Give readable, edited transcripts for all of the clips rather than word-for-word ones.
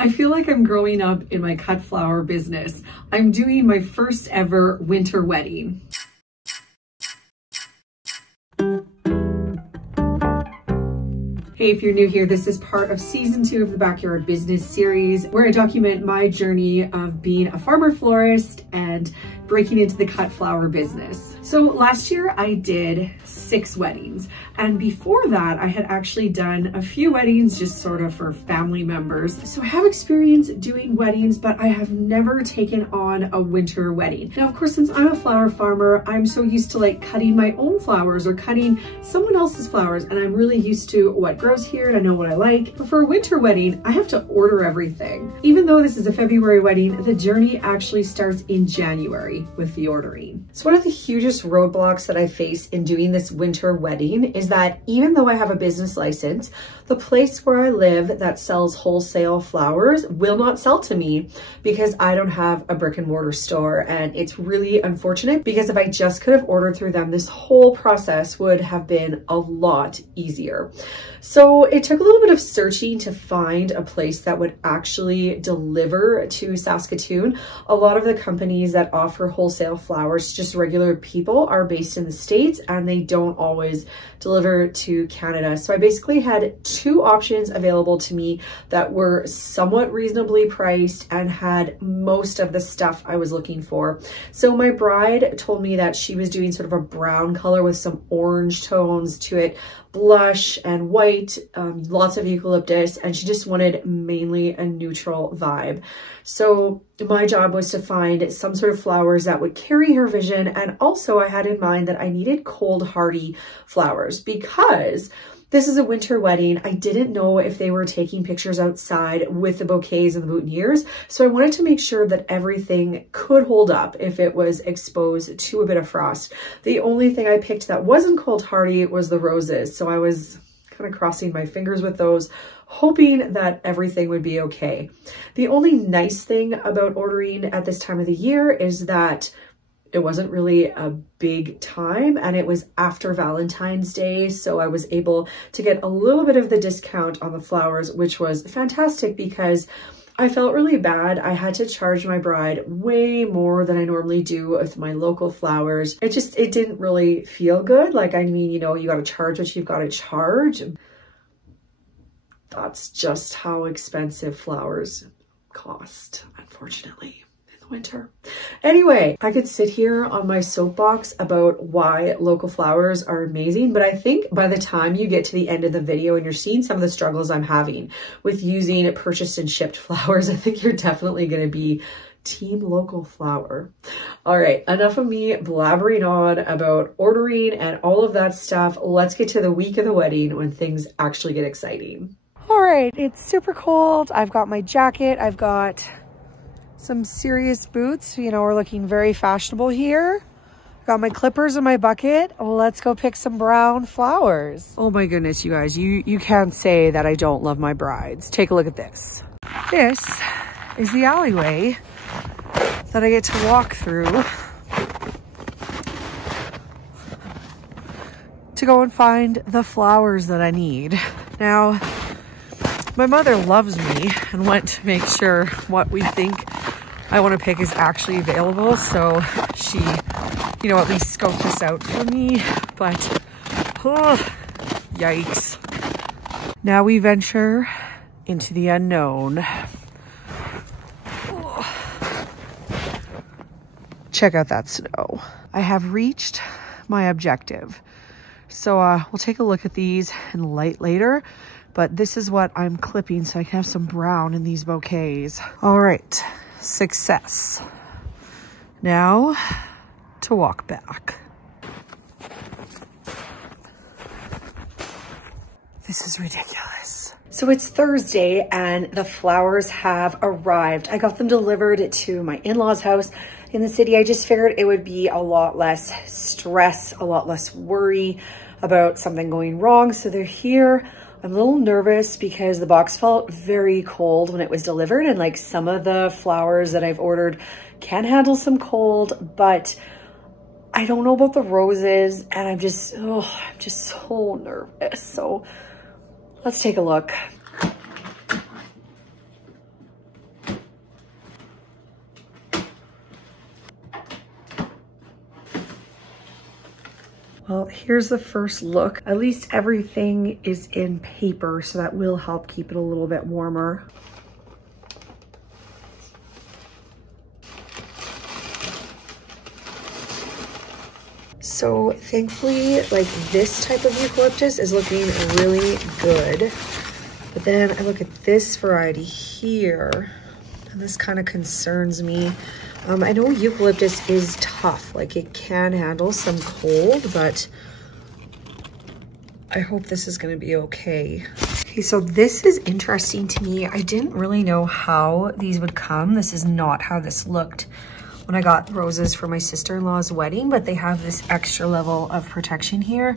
I feel like I'm growing up in my cut flower business. I'm doing my first ever winter wedding. Hey, if you're new here, this is part of season 2 of the Backyard Business series, where I document my journey of being a farmer florist and breaking into the cut flower business. So last year I did 6 weddings. And before that, I had actually done a few weddings just sort of for family members. So I have experience doing weddings, but I have never taken on a winter wedding. Now, of course, since I'm a flower farmer, I'm so used to like cutting my own flowers or cutting someone else's flowers. And I'm really used to what grows here and I know what I like. But for a winter wedding, I have to order everything. Even though this is a February wedding, the journey actually starts in January with the ordering. So one of the hugest roadblocks that I face in doing this winter wedding is that even though I have a business license, the place where I live that sells wholesale flowers will not sell to me because I don't have a brick and mortar store. And it's really unfortunate because if I just could have ordered through them, this whole process would have been a lot easier. So it took a little bit of searching to find a place that would actually deliver to Saskatoon. A lot of the companies that offer wholesale flowers to just regular people are based in the States and they don't always deliver to Canada. So I basically had 2 options available to me that were somewhat reasonably priced and had most of the stuff I was looking for. So my bride told me that she was doing sort of a brown color with some orange tones to it, blush and white, lots of eucalyptus, and she just wanted mainly a neutral vibe. So my job was to find some sort of flowers that would carry her vision. And also I had in mind that I needed cold hardy flowers because this is a winter wedding. I didn't know if they were taking pictures outside with the bouquets and the boutonnieres. So I wanted to make sure that everything could hold up if it was exposed to a bit of frost. The only thing I picked that wasn't cold hardy was the roses. So I was kind of crossing my fingers with those, hoping that everything would be okay. The only nice thing about ordering at this time of the year is that it wasn't really a big time and it was after Valentine's Day. So I was able to get a little bit of the discount on the flowers, which was fantastic because I felt really bad. I had to charge my bride way more than I normally do with my local flowers. It didn't really feel good. Like, I mean, you know, you got to charge what you've got to charge. That's just how expensive flowers cost, unfortunately. Winter. Anyway, I could sit here on my soapbox about why local flowers are amazing, but I think by the time you get to the end of the video and you're seeing some of the struggles I'm having with using purchased and shipped flowers, I think you're definitely going to be team local flower. All right, enough of me blabbering on about ordering and all of that stuff. Let's get to the week of the wedding when things actually get exciting. All right, it's super cold. I've got my jacket. I've got some serious boots. You know, we're looking very fashionable here. Got my clippers in my bucket. Let's go pick some brown flowers. Oh my goodness, you guys, you can't say that I don't love my brides. Take a look at this. This is the alleyway that I get to walk through to go and find the flowers that I need. Now, my mother loves me and went to make sure what we think I want to pick is actually available. So she, you know, at least scoped this out for me, but oh, yikes. Now we venture into the unknown. Oh. Check out that snow. I have reached my objective. So we'll take a look at these in light later, but this is what I'm clipping so I can have some brown in these bouquets. All right. Success. Now to walk back. This is ridiculous. So it's Thursday and the flowers have arrived. I got them delivered to my in-laws' house in the city. I just figured it would be a lot less stress, a lot less worry about something going wrong. So they're here. I'm a little nervous because the box felt very cold when it was delivered, and like some of the flowers that I've ordered can handle some cold, but I don't know about the roses and I'm just so nervous. So let's take a look. Well, here's the first look. At least everything is in paper, so that will help keep it a little bit warmer. So thankfully, like this type of eucalyptus is looking really good. But then I look at this variety here, and this kind of concerns me. I know eucalyptus is tough, like it can handle some cold, but I hope this is gonna be okay. Okay, so this is interesting to me. I didn't really know how these would come. This is not how this looked when I got roses for my sister-in-law's wedding, but they have this extra level of protection here.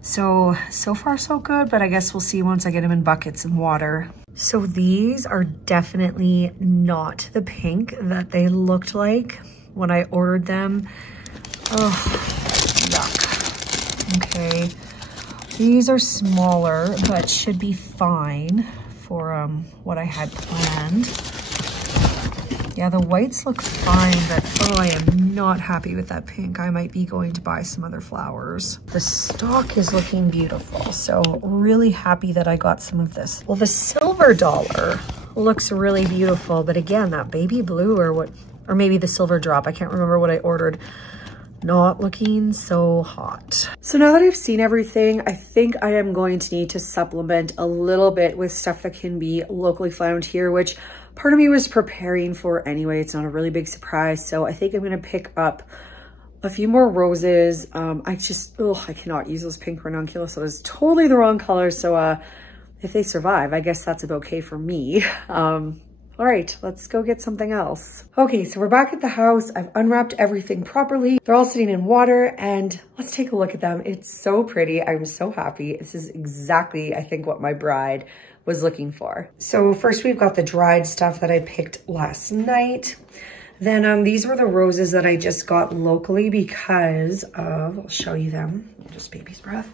So far so good, but I guess we'll see once I get them in buckets and water. So these are definitely not the pink that they looked like when I ordered them. Oh, yuck. Okay, these are smaller, but should be fine for what I had planned. Yeah, the whites look fine, but oh, I am not happy with that pink. I might be going to buy some other flowers. The stalk is looking beautiful, so really happy that I got some of this. Well, the silver dollar looks really beautiful, but again, that baby blue or maybe the silver drop, I can't remember what I ordered, not looking so hot. So now that I've seen everything, I think I am going to need to supplement a little bit with stuff that can be locally found here, which part of me was preparing for anyway. It's not a really big surprise. So I think I'm gonna pick up a few more roses. I cannot use those pink ranunculus. So it's totally the wrong color. So if they survive, I guess that's a bouquet for me. All right, let's go get something else. Okay, so we're back at the house. I've unwrapped everything properly. They're all sitting in water and let's take a look at them. It's so pretty. I'm so happy. This is exactly, I think, what my bride was looking for. So first we've got the dried stuff that I picked last night. Then these were the roses that I just got locally because of, I'll show you them, just baby's breath.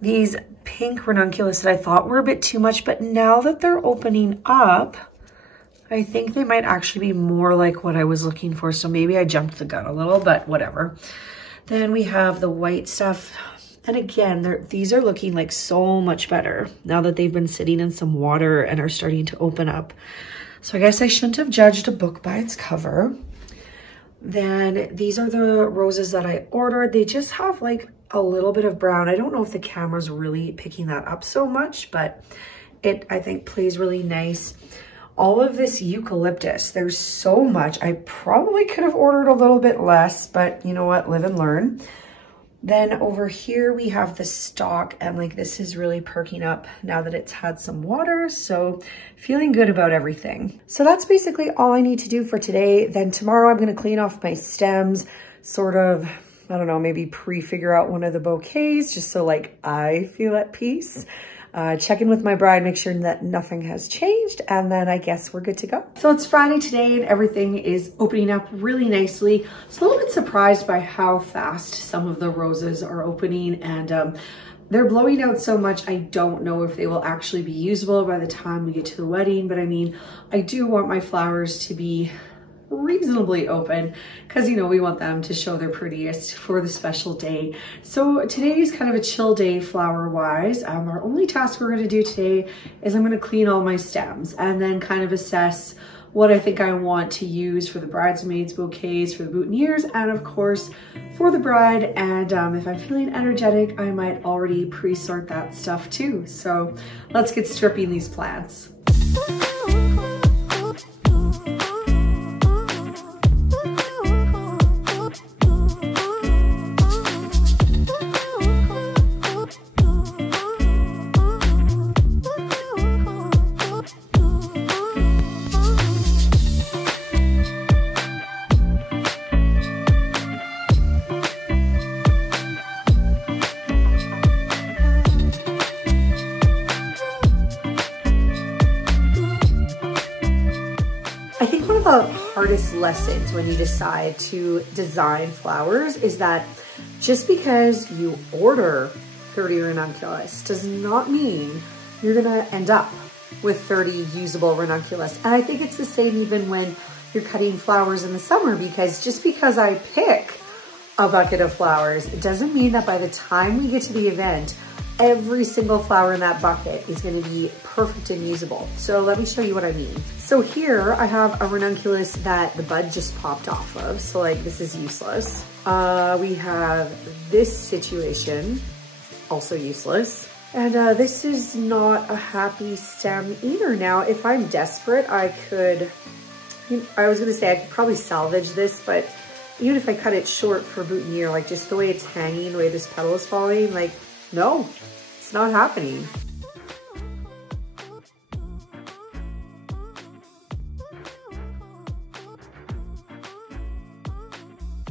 These pink ranunculus that I thought were a bit too much, but now that they're opening up, I think they might actually be more like what I was looking for. So maybe I jumped the gun a little, but whatever. Then we have the white stuff. And again, these are looking like so much better now that they've been sitting in some water and are starting to open up. So I guess I shouldn't have judged a book by its cover. Then these are the roses that I ordered. They just have like a little bit of brown. I don't know if the camera's really picking that up so much, but it, I think, plays really nice. All of this eucalyptus, there's so much. I probably could have ordered a little bit less, but you know what, live and learn. Then over here we have the stalk, and like this is really perking up now that it's had some water. So feeling good about everything. So that's basically all I need to do for today. Then tomorrow I'm gonna clean off my stems, sort of, I don't know, maybe pre-figure out one of the bouquets just so like I feel at peace. Check in with my bride, make sure that nothing has changed, and then I guess we're good to go. So it's Friday today and everything is opening up really nicely. I was a little bit surprised by how fast some of the roses are opening, and they're blowing out so much. I don't know if they will actually be usable by the time we get to the wedding, but I mean, I do want my flowers to be reasonably open because, you know, we want them to show their prettiest for the special day. So today is kind of a chill day flower wise. Our only task we're going to do today is I'm going to clean all my stems and then kind of assess what I think I want to use for the bridesmaids bouquets, for the boutonnieres, and of course for the bride. And if I'm feeling energetic, I might already pre-sort that stuff too. So let's get stripping these plants. The hardest lessons when you decide to design flowers is that just because you order 30 ranunculus does not mean you're gonna end up with 30 usable ranunculus. And I think it's the same even when you're cutting flowers in the summer, because just because I pick a bucket of flowers, it doesn't mean that by the time we get to the event, every single flower in that bucket is going to be perfect and usable. So let me show you what I mean. So here I have a ranunculus that the bud just popped off of. So like this is useless. We have this situation, also useless. And this is not a happy stem either. Now, if I'm desperate, I could, I was gonna say I could probably salvage this, but even if I cut it short for boutonniere, like just the way it's hanging, the way this petal is falling, like, no, it's not happening.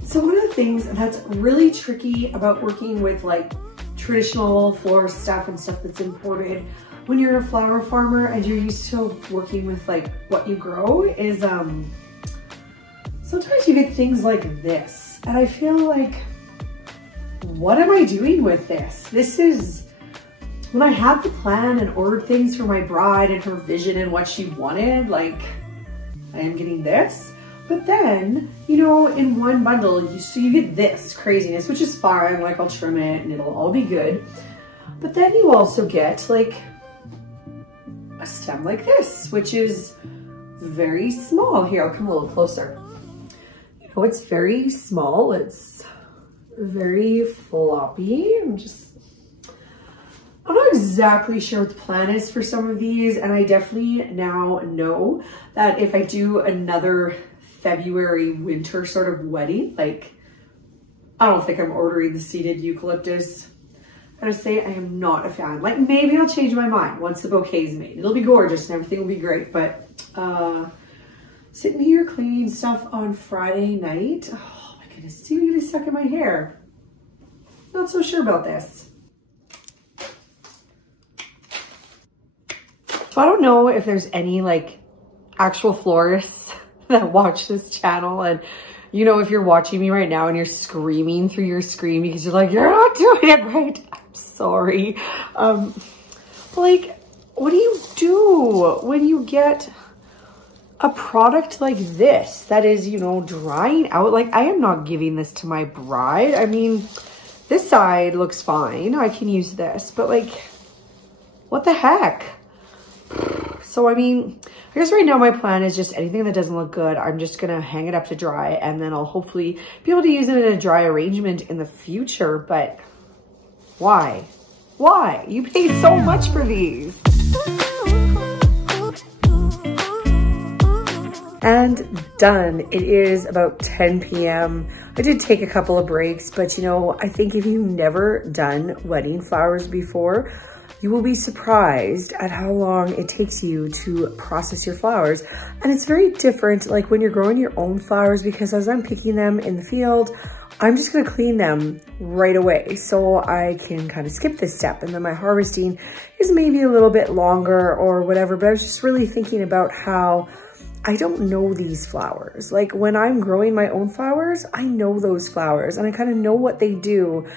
So one of the things that's really tricky about working with like traditional florist stuff and stuff that's imported when you're a flower farmer and you're used to working with like what you grow is sometimes you get things like this and I feel like, what am I doing with this? This is, when I had the plan and ordered things for my bride and her vision and what she wanted, like I am getting this. But then, you know, in one bundle, you get this craziness, which is fine. Like I'll trim it and it'll all be good. But then you also get like a stem like this, which is very small. Here, I'll come a little closer. You know, it's very small. It's very floppy. I'm not exactly sure what the plan is for some of these. And I definitely now know that if I do another February winter sort of wedding, like I don't think I'm ordering the seeded eucalyptus. I gotta say I am not a fan. Like maybe I'll change my mind once the bouquet is made. It'll be gorgeous and everything will be great, but sitting here cleaning stuff on Friday night, oh my goodness, see what gets stuck in my hair. Not so sure about this. So I don't know if there's any like actual florists that watch this channel, and you know, if you're watching me right now and you're screaming through your screen because you're like, you're not doing it right, I'm sorry. Like, what do you do when you get a product like this that is, you know, drying out? Like, I am not giving this to my bride. I mean, this side looks fine, I can use this, but like, what the heck? So, I mean, I guess right now my plan is just anything that doesn't look good, I'm just going to hang it up to dry and then I'll hopefully be able to use it in a dry arrangement in the future. But why? Why? You paid so much for these. And done. It is about 10 p.m. I did take a couple of breaks, but you know, I think if you've never done wedding flowers before, you will be surprised at how long it takes you to process your flowers. And it's very different like when you're growing your own flowers, because as I'm picking them in the field, I'm just gonna clean them right away. So I can kind of skip this step. And then my harvesting is maybe a little bit longer or whatever, but I was just really thinking about how I don't know these flowers. Like when I'm growing my own flowers, I know those flowers and I kind of know what they do.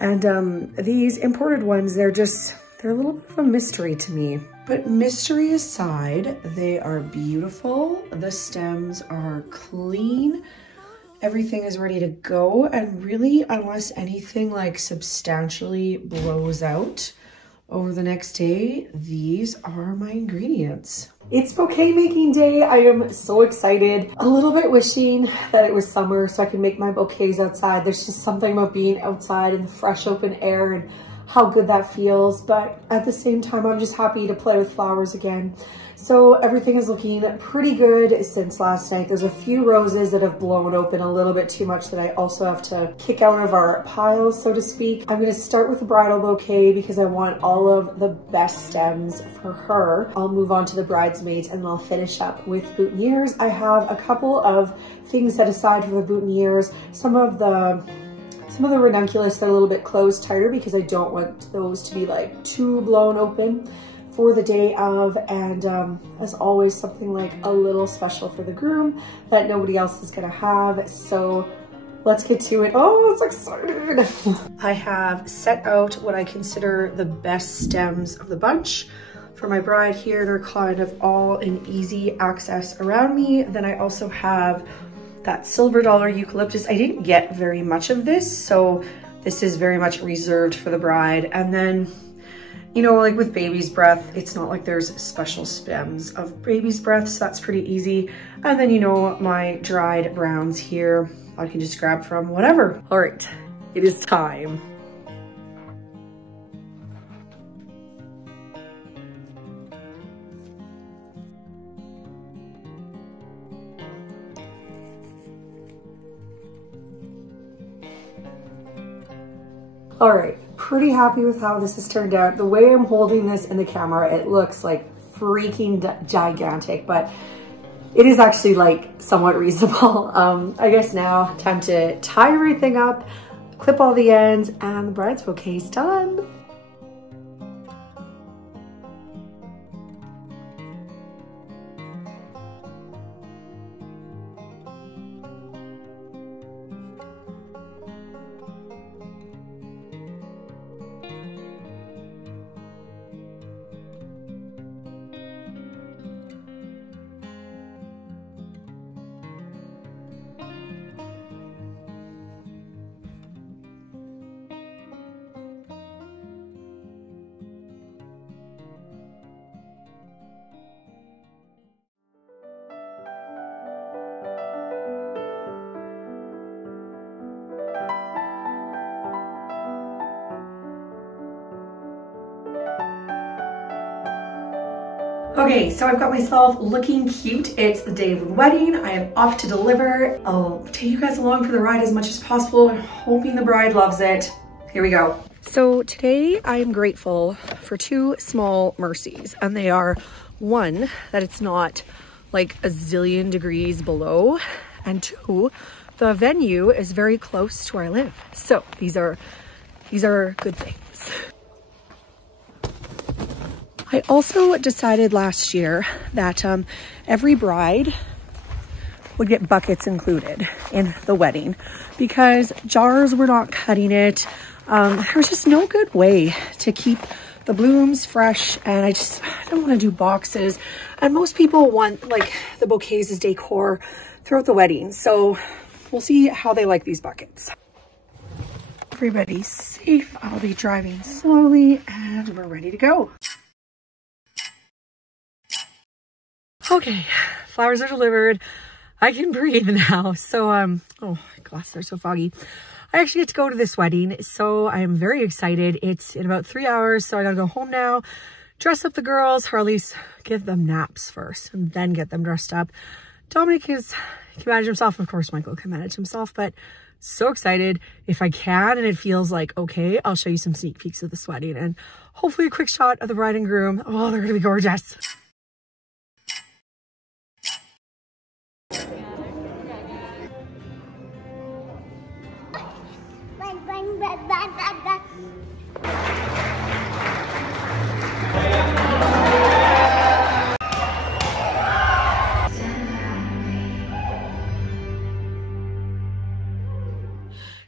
And these imported ones, they're a little bit of a mystery to me. But mystery aside, they are beautiful. The stems are clean. Everything is ready to go. And really, unless anything like substantially blows out over the next day, these are my ingredients. It's bouquet making day. I am so excited. A little bit wishing that it was summer so I can make my bouquets outside. There's just something about being outside in the fresh open air and how good that feels. But at the same time, I'm just happy to play with flowers again. So everything is looking pretty good since last night. There's a few roses that have blown open a little bit too much that I also have to kick out of our piles, so to speak. I'm gonna start with the bridal bouquet because I want all of the best stems for her. I'll move on to the bridesmaids and then I'll finish up with boutonnieres. I have a couple of things set aside for the boutonnieres. Some of the ranunculus that are a little bit closed tighter because I don't want those to be like too blown open for the day of. And as always, something like a little special for the groom that nobody else is gonna have. So let's get to it. Oh, it's excited. I have set out what I consider the best stems of the bunch. For my bride here, they're kind of all in easy access around me. Then I also have that silver dollar eucalyptus. I didn't get very much of this, so this is very much reserved for the bride. And then, you know, like with baby's breath, it's not like there's special stems of baby's breath, so that's pretty easy. And then, you know, my dried browns here, I can just grab from whatever. All right, it is time. All right, pretty happy with how this has turned out. The way I'm holding this in the camera, it looks like freaking gigantic, but it is actually like somewhat reasonable. I guess now time to tie everything up, clip all the ends, and the bride's bouquet is done. Okay, so I've got myself looking cute. It's the day of the wedding. I am off to deliver. I'll take you guys along for the ride as much as possible. I'm hoping the bride loves it. Here we go. So today I am grateful for two small mercies, and they are, one, that it's not like a zillion degrees below, and two, the venue is very close to where I live. So these are good things. I also decided last year that every bride would get buckets included in the wedding because jars were not cutting it. There was just no good way to keep the blooms fresh, and I don't want to do boxes. And most people want like the bouquets as decor throughout the wedding. So we'll see how they like these buckets. Everybody's safe. I'll be driving slowly and we're ready to go. Okay, flowers are delivered. I can breathe now. So, oh my gosh, they're so foggy. I actually get to go to this wedding, so I am very excited. It's in about 3 hours, so I gotta go home now, dress up the girls, or at least give them naps first, and then get them dressed up. Dominic can manage himself. Of course, Michael can manage himself, but so excited. If I can, and it feels like okay, I'll show you some sneak peeks of this wedding, and hopefully a quick shot of the bride and groom. Oh, they're gonna be gorgeous.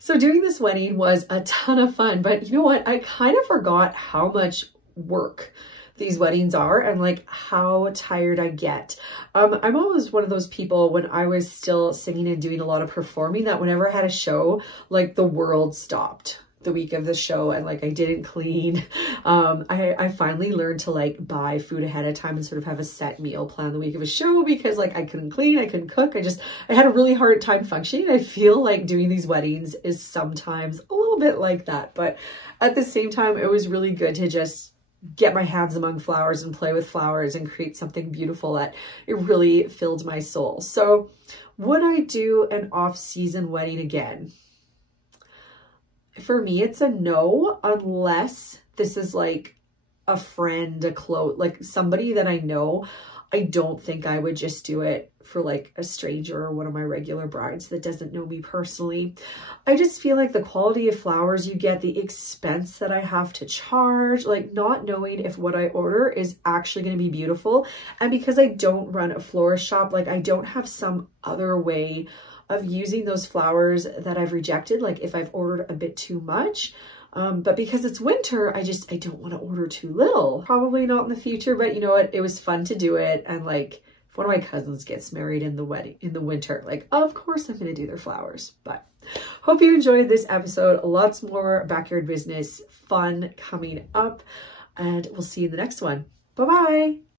So doing this wedding was a ton of fun, but you know what? I kind of forgot how much work these weddings are and like how tired I get. I'm always one of those people when I was still singing and doing a lot of performing that whenever I had a show, like the world stopped the week of the show and like I didn't clean. I finally learned to like buy food ahead of time and sort of have a set meal plan the week of a show because like I couldn't clean, I couldn't cook. I had a really hard time functioning. I feel like doing these weddings is sometimes a little bit like that, but at the same time, it was really good to just get my hands among flowers and play with flowers and create something beautiful that it really filled my soul. So would I do an off-season wedding again? For me, it's a no, unless this is like a friend, like somebody that I know. I don't think I would just do it for like a stranger or one of my regular brides that doesn't know me personally. I just feel like the quality of flowers you get, the expense that I have to charge, like not knowing if what I order is actually going to be beautiful. And because I don't run a florist shop, like I don't have some other way of using those flowers that I've rejected, like if I've ordered a bit too much. But because it's winter, I don't want to order too little. Probably not in the future, but you know what? It was fun to do it. And like, if one of my cousins gets married in the winter, like, of course I'm going to do their flowers. But hope you enjoyed this episode. Lots more backyard business fun coming up, and we'll see you in the next one. Bye-bye.